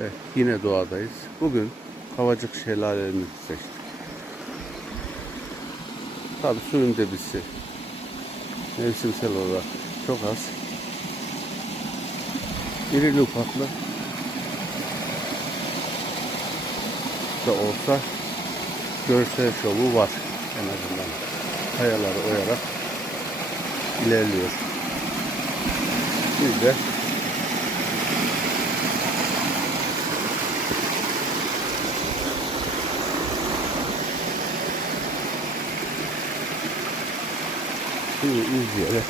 Evet, yine doğadayız. Bugün Kavacık Şelalelerini seçtik. Tabi suyun debisi mevsimsel olarak çok az. İrili ufaklı da olsa görsel şovu var en azından. Kayaları oyarak ilerliyor. Biz de 日日结的